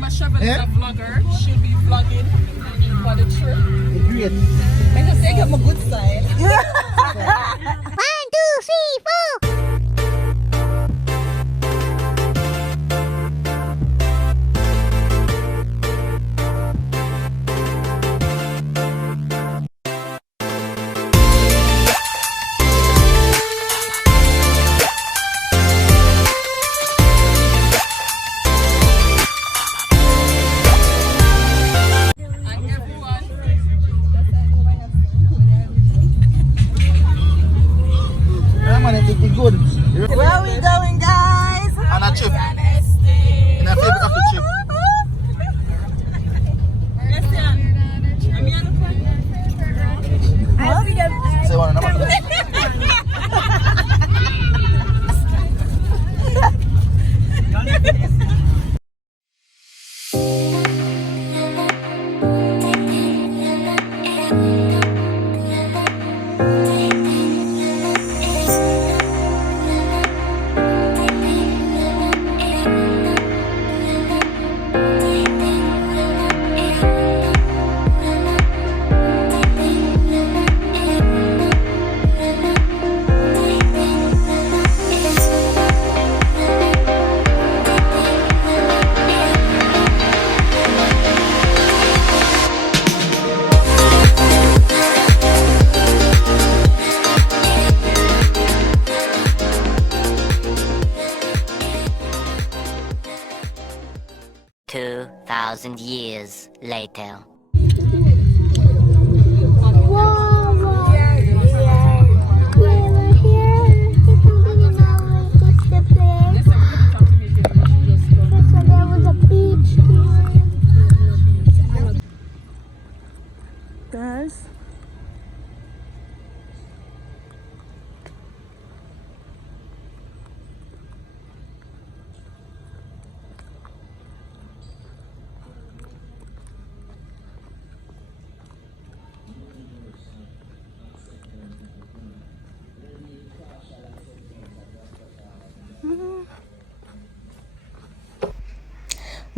remember Cheryl is a vlogger. She'll be vlogging for the trip. Great. I just take up my good side. 1, 2, 3, 4. Good. Where are we going, guys? On a trip. In a favorite of the trip. Say one number. Years later. Guys.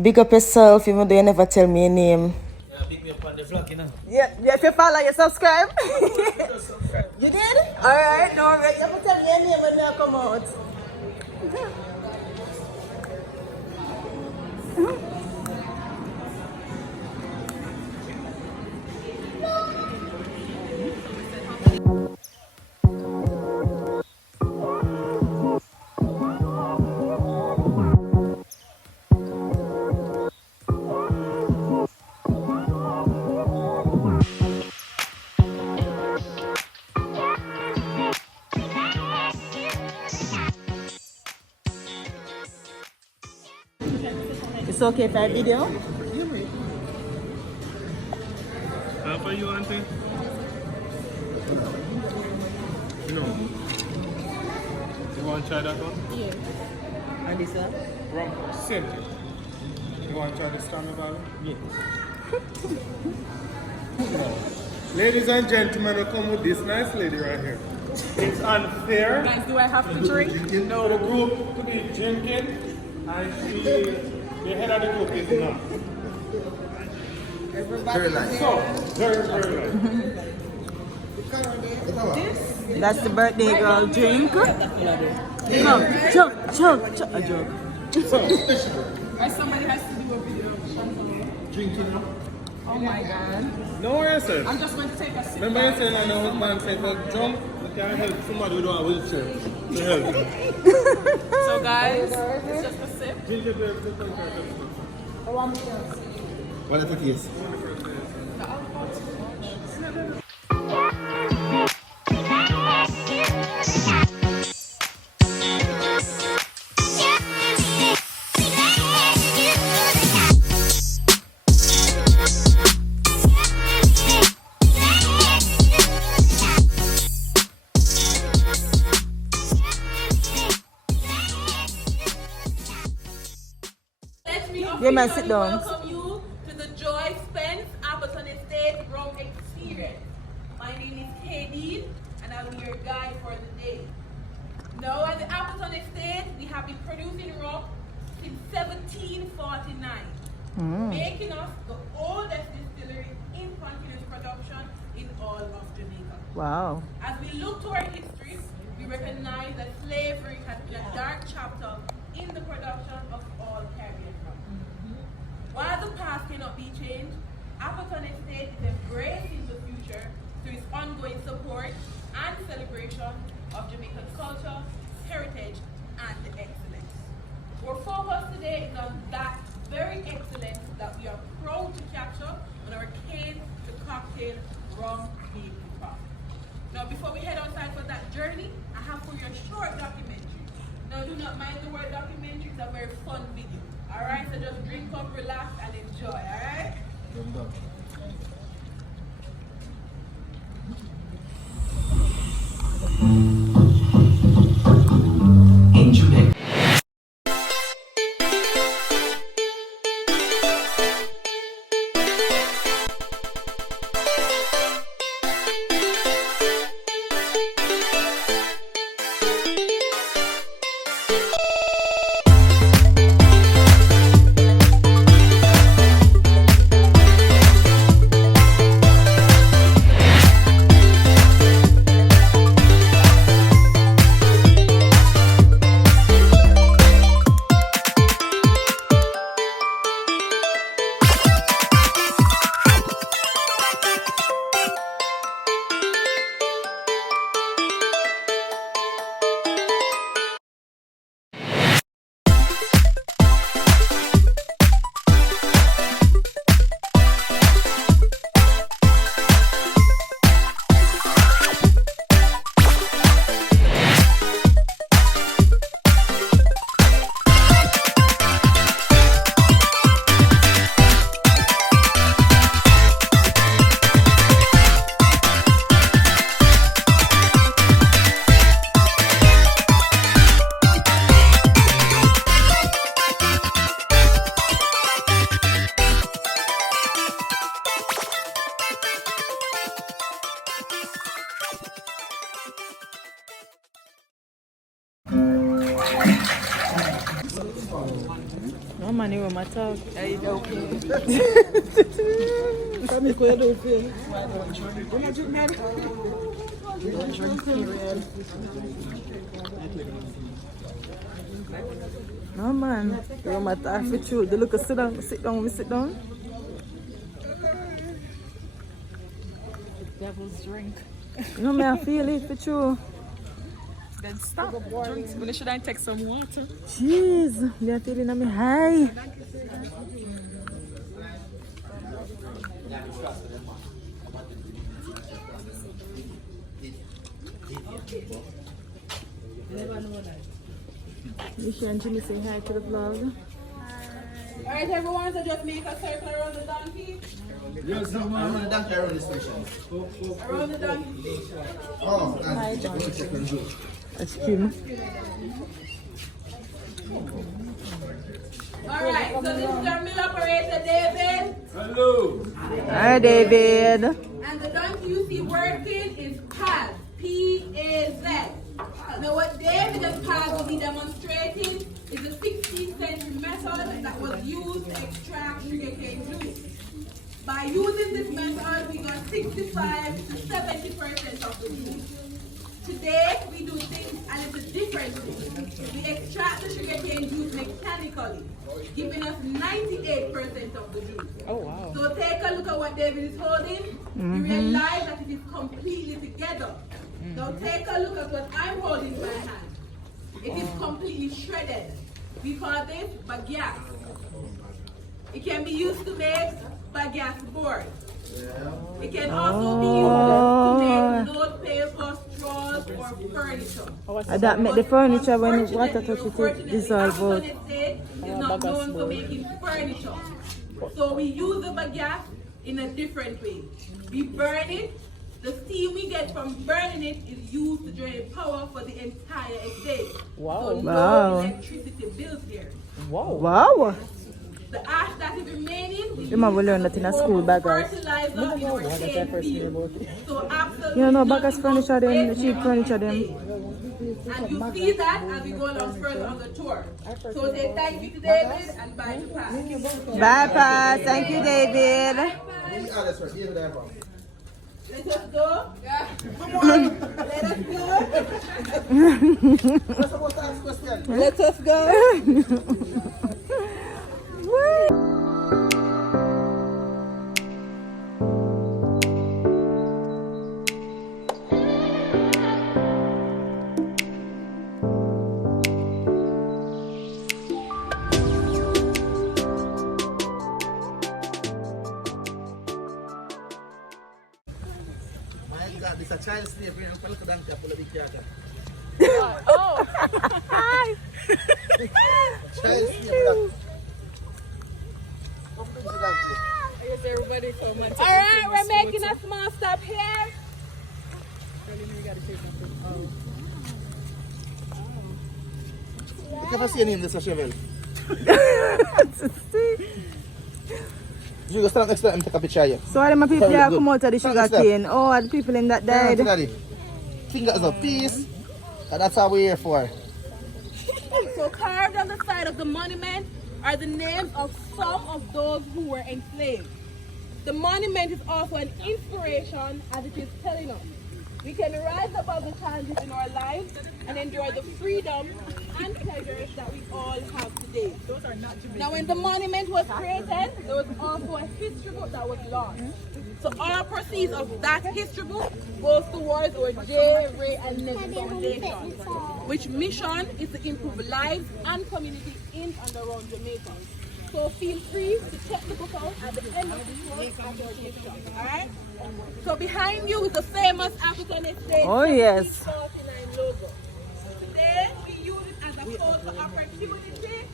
Big up yourself, even though you never tell me your name. Yeah, big me up on the vlog, you know. Yeah, if you follow, you subscribe. You did? Alright, no, right. You have to tell me your name when you come out. It's okay for a video? For you, auntie? No. You want to try that one? Yeah. And this one? Rum. Same thing. You want to try the stamina bottle? Yeah. Ladies and gentlemen, we come with this nice lady right here. It's unfair. Guys, do I have to drink? No, the group to be drinking, and the head of the group is not. Very light. So, very light. That's the birthday girl drink. Chug. A joke. Somebody has to do a video. Drinking. Oh my god. No worries, sir. I'm just going to take a sip. Remember you saying I know what man said, but drunk, you can't help somebody who don't have a wheelchair to help them. So guys, it's just a sip. Ginger beer, What is it? Yes. Yeah, man, sit down. Welcome you to the Joy Spence Appleton Estate Rum Experience. My name is Kadeen and I'll be your guide for the day. Now at the Appleton Estate, we have been producing rum since 1749. making us the oldest distillery in continuous production in all of Jamaica. Wow. As we look to our history, we recognize that slavery has been a dark chapter in the production of all Caribbean rum. While the past cannot be changed, Appleton Estate is embracing the future through its ongoing support and celebration of Jamaican culture, heritage, and excellence. Our focus today is on that very excellence that we are proud to capture on our cane to cocktail rum making craft. Now, before we head outside for that journey, I have for you a short documentary. Now, do not mind the word documentary, it's a very fun video. Alright, so just drink up, relax, and enjoy, alright? In Jamaica. No man, you my talk. Hey, okay. Come here, you do feel. No man, you my talk for true. They look sit down, we sit down. Devil's drink. No man, I feel it for true. Then stop. Drink. When should I take some water? Jeez, they're feeling me high. Misha and Jimmy say hi to the vlog. Alright, everyone, so just make a circle around the donkey. Yes, no, man. I'm down there on the station. Around the donkey. Oh, that's That's Kim. Alright, so this is our mill operator, David. Hello. Hi, David. And the donkey you see working is Paz. P-A-Z. Now what David and Paz will be demonstrating is a 16th century method that was used to extract sugarcane juice. By using this method, we got 65 to 70% of the juice. Today, we do things a little differently. We extract the sugarcane juice mechanically, giving us 98% of the juice. Oh, wow. So take a look at what David is holding. You realize that it is completely together. Now take a look at what I'm holding in my hand. It is completely shredded. We call this bagasse. It can be used to make bagasse board. It can also be used to make note paper, straws, or furniture. That make the furniture when water touch it dissolve out. Appleton Estate is not known for making furniture. So we use the bagasse in a different way. We burn it. The steam we get from burning it is used to generate power for the entire estate. Wow. So no Wow. electricity bills here. Wow. Wow. The ash that is remaining, we You might learn that in a school bag, guys. fertilizer in our cane field. So after You know, bagasse furniture them, the cheap furniture them. And you see that as we go along further on the tour. So say thank you to David and bye to Pat. Bye, Pa. Thank you, David. Let us go. Yeah. Come on. Let us go. We're supposed to ask questions. Let us go. My God, this is a child slavery and Palka Danka, Pulabi Kiaka. Oh. Child slavery. I guess everybody from Manchester. All right, we're making a small stop here. You can see any in this Chevel. You go stand next to him and take a picture here. So, all them people Very here good. come out of the sugar cane. Oh, all the people in that died. Fingers of peace. And that's how we're here for. So carved on the side of the monument are the names of some of those who were enslaved. The monument is also an inspiration as it is telling us we can rise above the challenges in our lives and enjoy the freedom and pleasures that we all have today. Those are not Jamaican. Now when the monument was created, there was also a history book that was launched. So all proceeds of that history book goes towards our J. Ray and Nelly Foundation, which mission is to improve lives and community in and around Jamaica. So feel free to check the book out at the end of the tour at your Tik Tok. Alright? So behind you is the famous Appleton Estate Oh, yes. 49 logo. Today we use it as a photo opportunity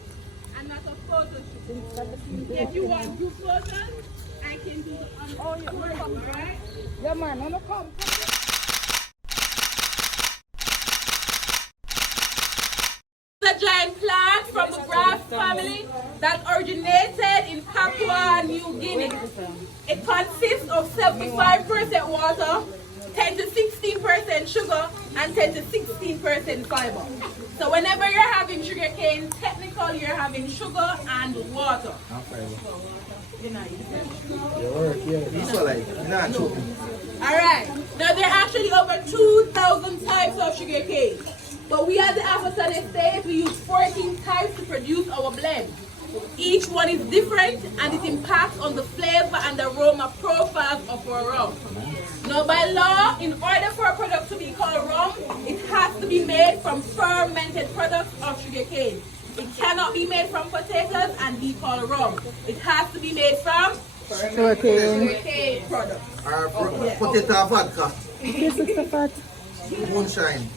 and not a photo shoot. If you want group photos, I can do it on the board, alright? Yeah, man, I'm come. A giant plant from the grass family that originated in Papua New Guinea. It consists of 75% water, 10 to 16% sugar, and 10 to 16% fiber. So whenever you're having sugar cane, technically you're having sugar and water. Alright, now there are actually over 2,000 types of sugar cane. But we at the Appleton Estate, we use 14 types to produce our blend. Each one is different and it impacts on the flavor and aroma profiles of our rum. Now by law, in order for a product to be called rum, it has to be made from fermented products of sugarcane. It cannot be made from potatoes and be called rum. It has to be made from sugarcane products. Potato vodka. This is the fat. Moonshine.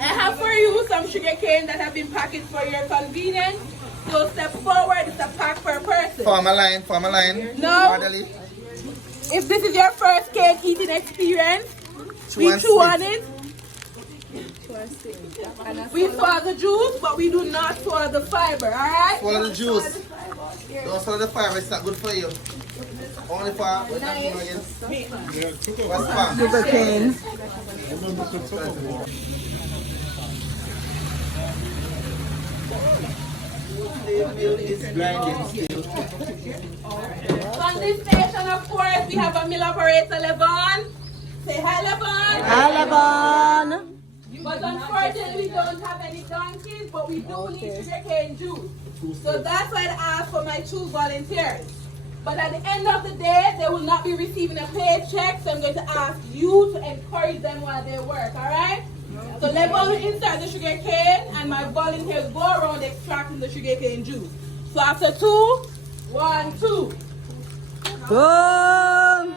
I have for you some sugarcane that have been packaged for your convenience. So step forward, it's a pack per person. Form a line. No. Orderly. If this is your first cake eating experience, we chew on it. We swallow the juice, but we do not swallow the fiber, alright? Swallow the juice. Don't swallow the fiber, it's not good for you. Only for what's fun? Sugar cane. On this station, of course, we have a mill operator, Levon. Say hi, Levon. Hi, Levon. But unfortunately, we don't have any donkeys, but we do need sugarcane juice. So that's why I asked for my 2 volunteers. But at the end of the day, they will not be receiving a paycheck, so I'm going to ask you to encourage them while they work, all right? So Levon will insert the sugarcane, and my volunteers go around extracting the sugarcane juice. So after 2, 1, 2. Boom.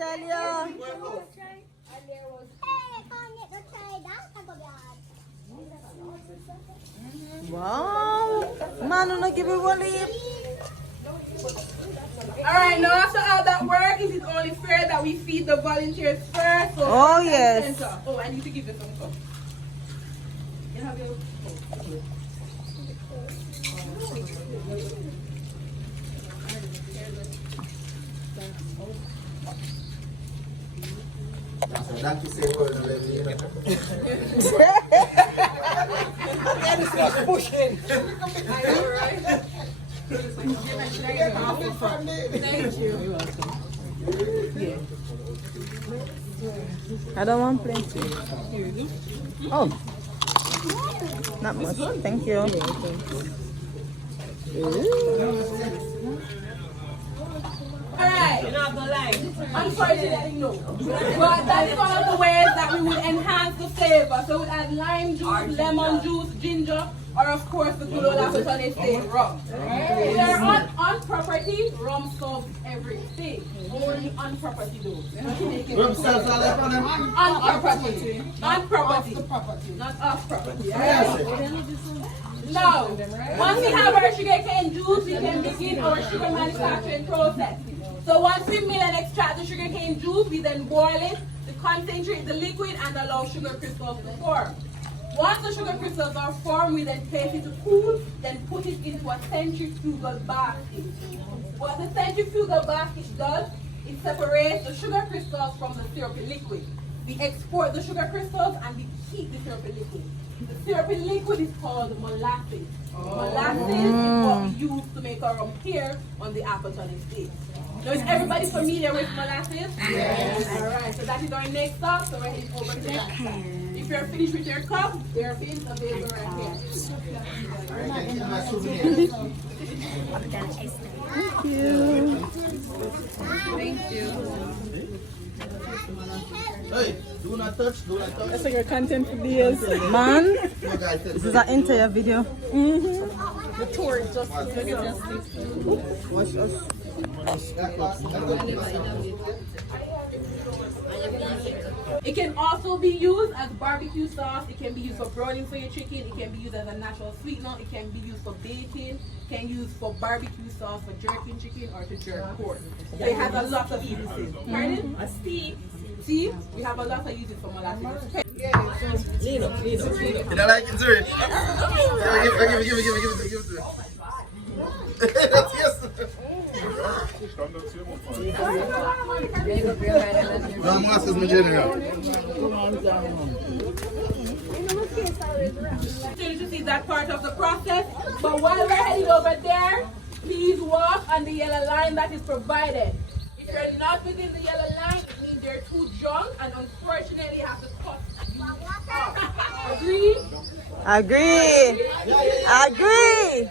tell you. Hey, can't get the tray down. I got Wow. Man, no give it one leave. Alright, now after all that work, is it only fair that we feed the volunteers first? So Oh, yes. Oh, I need to give you some cup. You have your That you say for the baby, you know. Pushing. Thank you. I don't want plenty. Oh. Not much. Thank you. Alright. You're not gonna lie. Unfortunately, no. But that is one of the ways that we would enhance the flavor. So we add lime juice, lemon juice, ginger, or of course the good old Appleton estate rum. If they're on property, rum solves everything. Only on property though. Rum sells all that on them? On property. On property. Not off property. Now, once we have our sugarcane juice, we can begin our sugar manufacturing process. So once we mill and extract the sugarcane juice, we then boil it to concentrate the liquid and allow sugar crystals to form. Once the sugar crystals are formed, we then place it to cool, then put it into a centrifugal basket. What the centrifugal basket does, it separates the sugar crystals from the syrupy liquid. We export the sugar crystals and we keep the syrupy liquid. The syrupy liquid is called molasses. Molasses is what we use to make our rum here on the Appleton estate. Now, is everybody familiar with molasses? Yes. Alright, so that is our next stop. So we're heading over to that. If you're finished with your cup, there are bins available right here. Thank you. Hey, do not touch, do not touch. That's like your content for the years. Man, this is an entire video. The tour is just Watch us. It can also be used as barbecue sauce. It can be used for broiling for your chicken. It can be used as a natural sweetener. It can be used for baking. It can be used for barbecue sauce for jerking chicken or to jerk pork. So it has a lot of uses. Pardon? See, we have a lot of uses for molasses. You don't like it, sir? Give it. Yes. No, Masters, my general. To see that part of the process, but while we're heading over there, please walk on the yellow line that is provided. If you're not within the yellow line, it means you're too drunk and unfortunately you have to cut. Agree? Agree.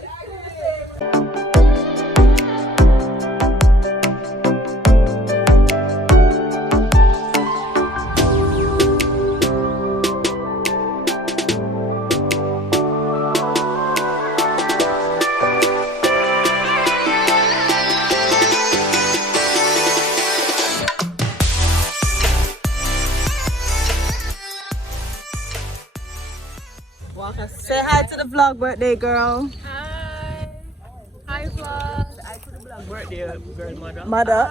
Say hi to the vlog birthday girl. Hi. Hi, vlog. Hi to the vlog birthday girl, mother. Mother.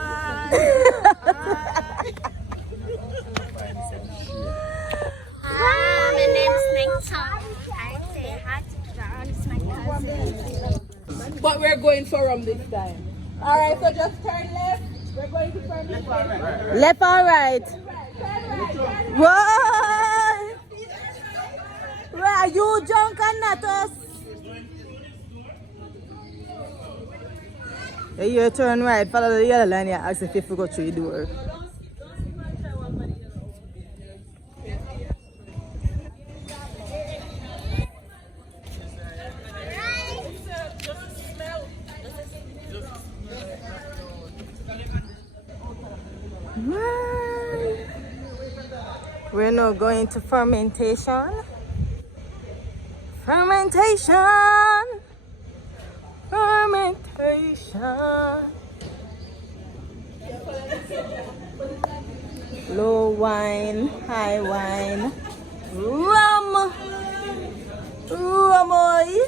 Hi, my name's Nicole. I say hi to John. It's my cousin. But we're going for rum this time. Alright, so just turn left. We're going to turn left. Left or right? Turn right. What? Right, you drunk and not us. Yeah, you turn right, follow the yellow line, yeah, ask if you go through the door. We're now going to fermentation. Fermentation. Fermentation. Low wine, high wine, rum, rumoy.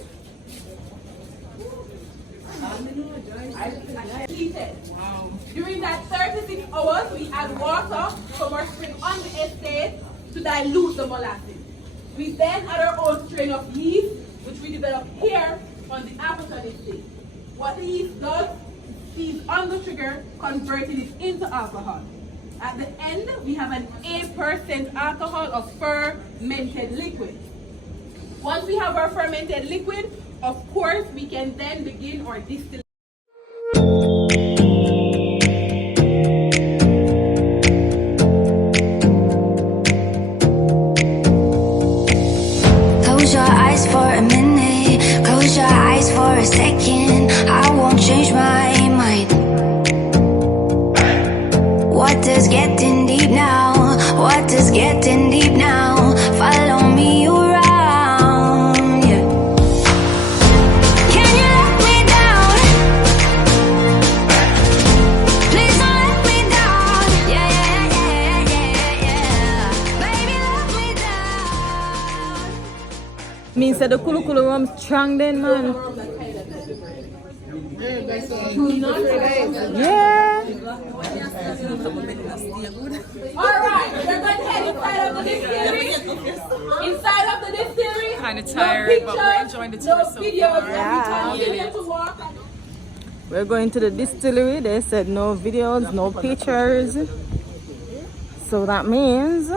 During that 36 hours, we add water from our spring on the estate to dilute the molasses. We then add our own strain of yeast, which we develop here on the Appleton estate. What the yeast does, feeds on the sugar, converting it into alcohol. At the end, we have an 8% alcohol of fermented liquid. Once we have our fermented liquid, of course, we can then begin our distillation. Close your eyes for a minute, close your eyes for a second. I won't change my mind. Water's getting deep now, water's getting deep now. Follow me around, yeah. Can you let me down? Please don't let me down. Yeah, yeah, yeah, yeah, yeah. Baby, let me down. Means that the kulu kulu rum strong then, man. Yeah. Alright, we're going to head inside of the distillery. Inside of the distillery, Kind of tired, but we're enjoying the tour so videos. far. Yeah. Continue to walk. We're going to the distillery. They said no videos, no pictures. So that means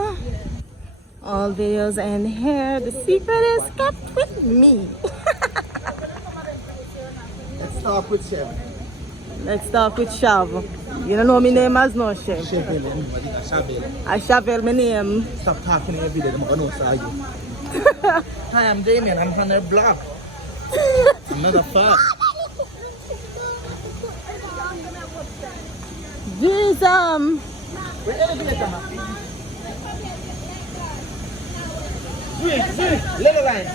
all videos and here. The secret is kept with me. Let's talk with Chef. Let's talk with Shav. You don't know my name as no chef. Shavel. I Shavel my name. Stop talking every day. I'm going to say you. Hi, I'm Damien. I'm on their blog. Another fuck. Jesus. Little line.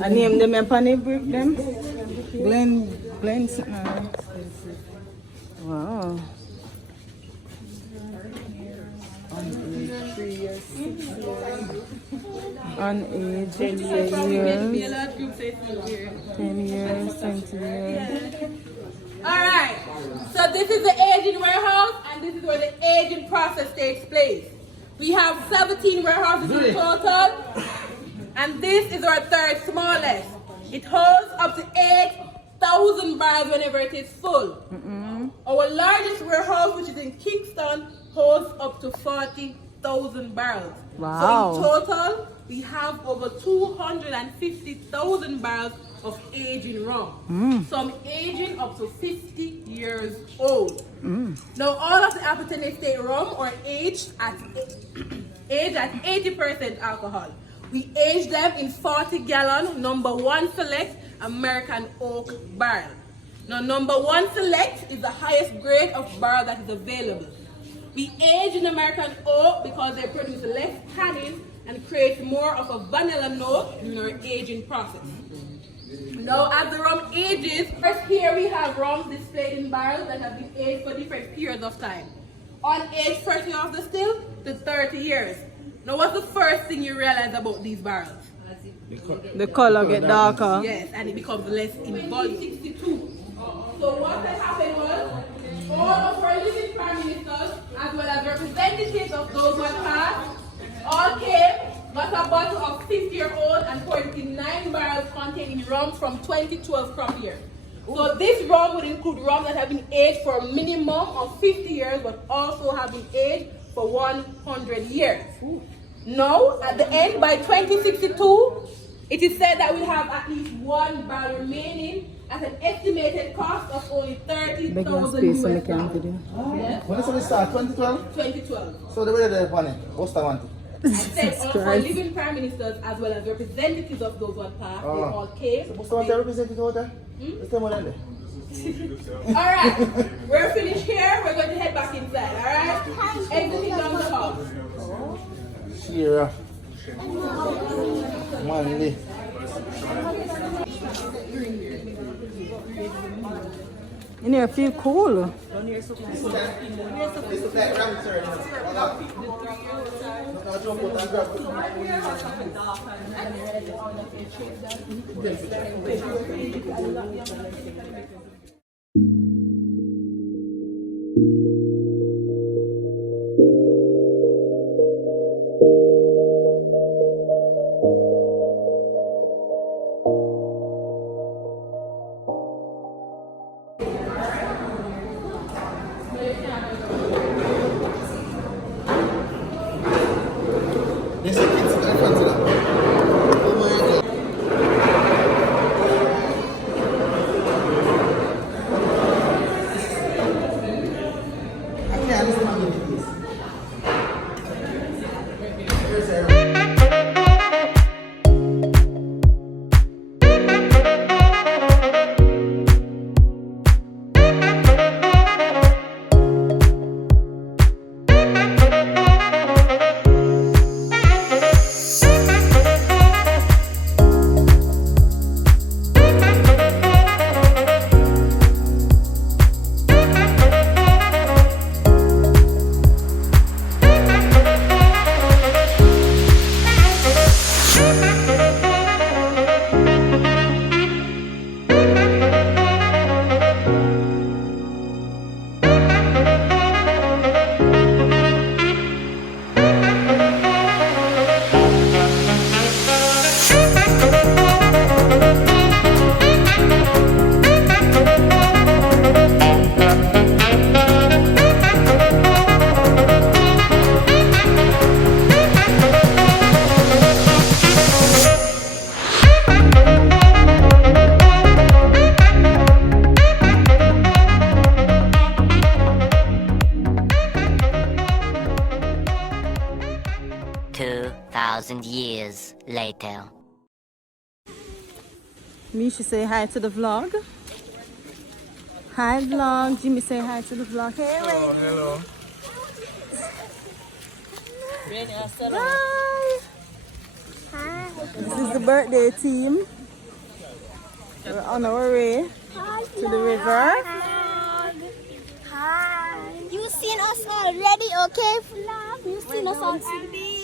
I name them and penny brick them. Glen. Wow. Unaged 10 years. 10 years, 20 years. Alright, so this is the aging warehouse and this is where the aging process takes place. We have 17 warehouses in total and this is our third smallest. It holds up to 8,000 barrels whenever it is full. Our largest warehouse, which is in Kingston, holds up to 40,000 barrels. Wow. So in total, we have over 250,000 barrels of aging rum. Some aging up to 50 years old. Now, all of the Appleton Estate rum are aged at 80% alcohol. We age them in 40-gallon number 1 select American oak barrel. Now, number 1 select is the highest grade of barrel that is available. We age in American oak because they produce less tannin and create more of a vanilla note in our aging process. Now, as the rum ages, first here we have rum displayed in barrels that have been aged for different periods of time. On age 30 of the still to 30 years. Now, what's the first thing you realize about these barrels? The color get darker. Yes, and it becomes less in volume. 62. So what had happened was, all of our living prime ministers, as well as representatives of those who had passed, all came, got a bottle of 50-year-old and poured it in 9 barrels containing rum from 2012 crop year. So this rum would include rum that have been aged for a minimum of 50 years, but also have been aged for 100 years. Now, at the end, by 2062, it is said that we have at least 1 barrel remaining at an estimated cost of only $30,000 US. When is it start? 2012? 2012. So they were there, funny. What's that one? I said all of our living prime ministers as well as representatives of those who had passed, they all came. What's the one that represented over there? What's the one there? Alright, we're finished here. We're going to head back inside, alright? Exiting down the hall. Sierra. Manly. In here feel cool. Yes, I can see that. Oh my God. I can't understand what it is. There's a Years later. Misha say hi to the vlog. Hi vlog. Jimmy say hi to the vlog. Hey, Oh, hello. Hi. This is the birthday team. We're on our way to the river. Hi. You seen us already, okay, vlog? You seen us on TV.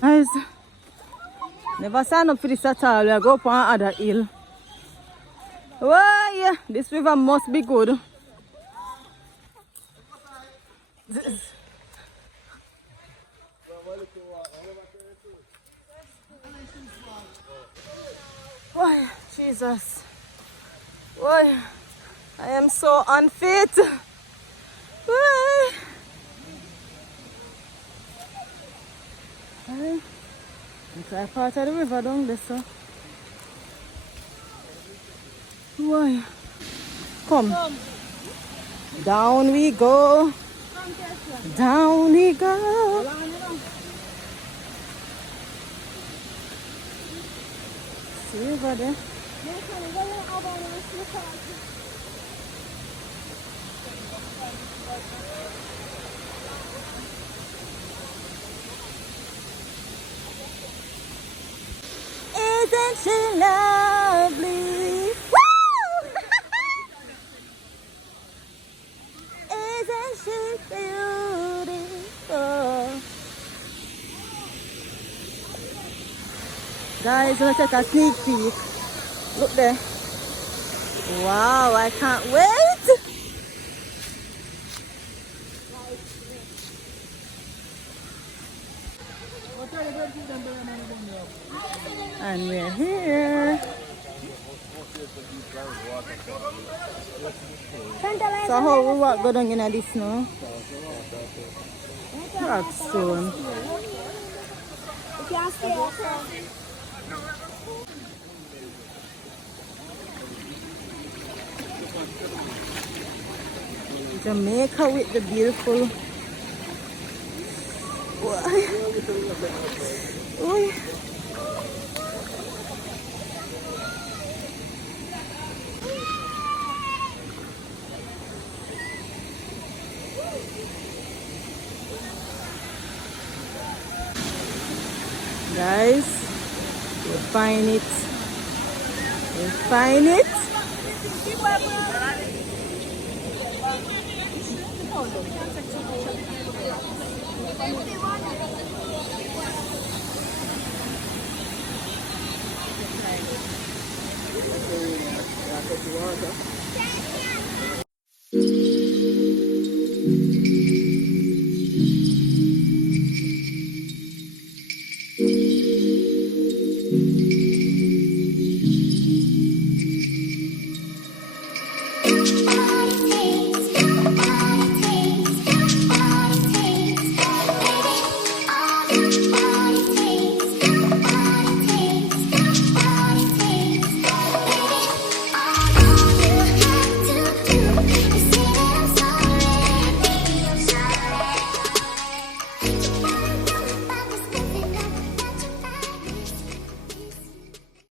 Guys, never sign up for this at all. We go up on another hill. Why? This river must be good. Why, Jesus. Why? I am so unfit. Why? It's like part of the river down there, so. Why? Come. Down we go. Down we go. See over there? Isn't she lovely? Woo! Isn't she beautiful? Guys, let's take a sneak peek. Look there. Wow, I can't wait. And we're here. So how we walk go down in this now? Rock stone. Jamaica with the beautiful. Uy. Guys, we find it. We find it.